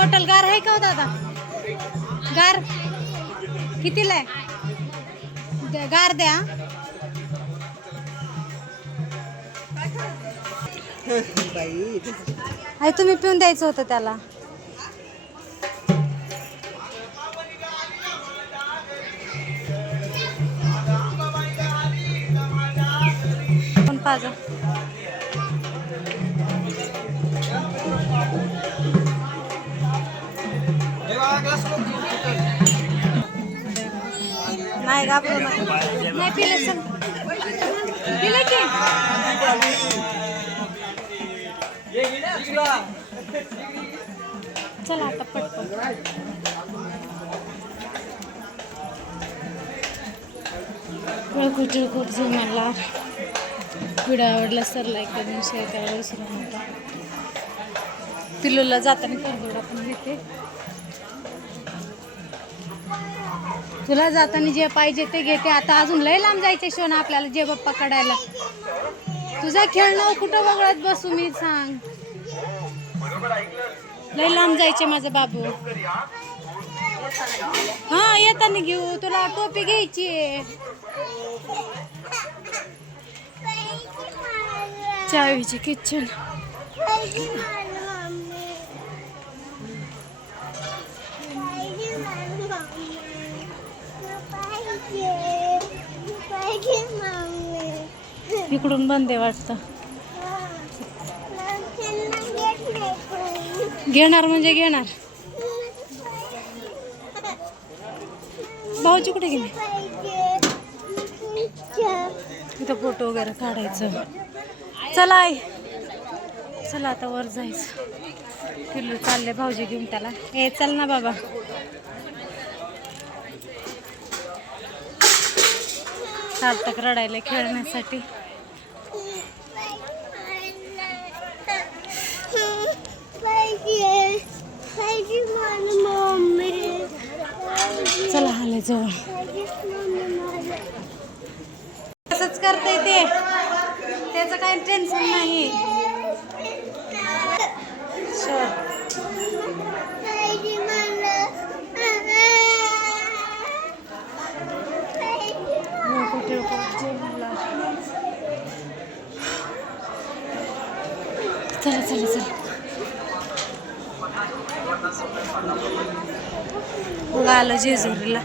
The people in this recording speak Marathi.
बॉटल गार आहे का हो दादा? गार कितीला आहे? गार द्या. अरे तुम्ही पिऊन द्यायचं होतं त्याला. कोण पाजा? नाही घाबरू नका. नाही पिलं चल. पिलं की चला आता पटकन. कुठे मला व्हिडिओ आवडला सर लाईक करून शेअर करायला विसरू नका. पिल्लूला जाताना करदोडा पण घेते. तुला जाताना जे पाहिजे ते घेते. आता अजून लय लांब जायचे शिवण आपल्याला जे बाप्पा काढायला. तुझा खेळणं कुठं वगळत बसू मी सांग. लय लांब जायचे माझा बाबू. हा येताना घेऊ. तुला टोपी घ्यायची. चावीचे किचन. इकडून बंद आहे वाटतं. घेणार म्हणजे घेणार. भाऊजी कुठे गेले? इथं फोटो वगैरे काढायचं. चला आई चला आता वर जायचं. पिल्लू चालले भाऊजी घेऊन त्याला. ए चल ना बाबा. सार्थक रडायला खेळण्यासाठी. चला आले जवळ. तसंच करता येते. त्याचं काही टेन्शन नाही. चला चला चला. आलं जेजुरीला.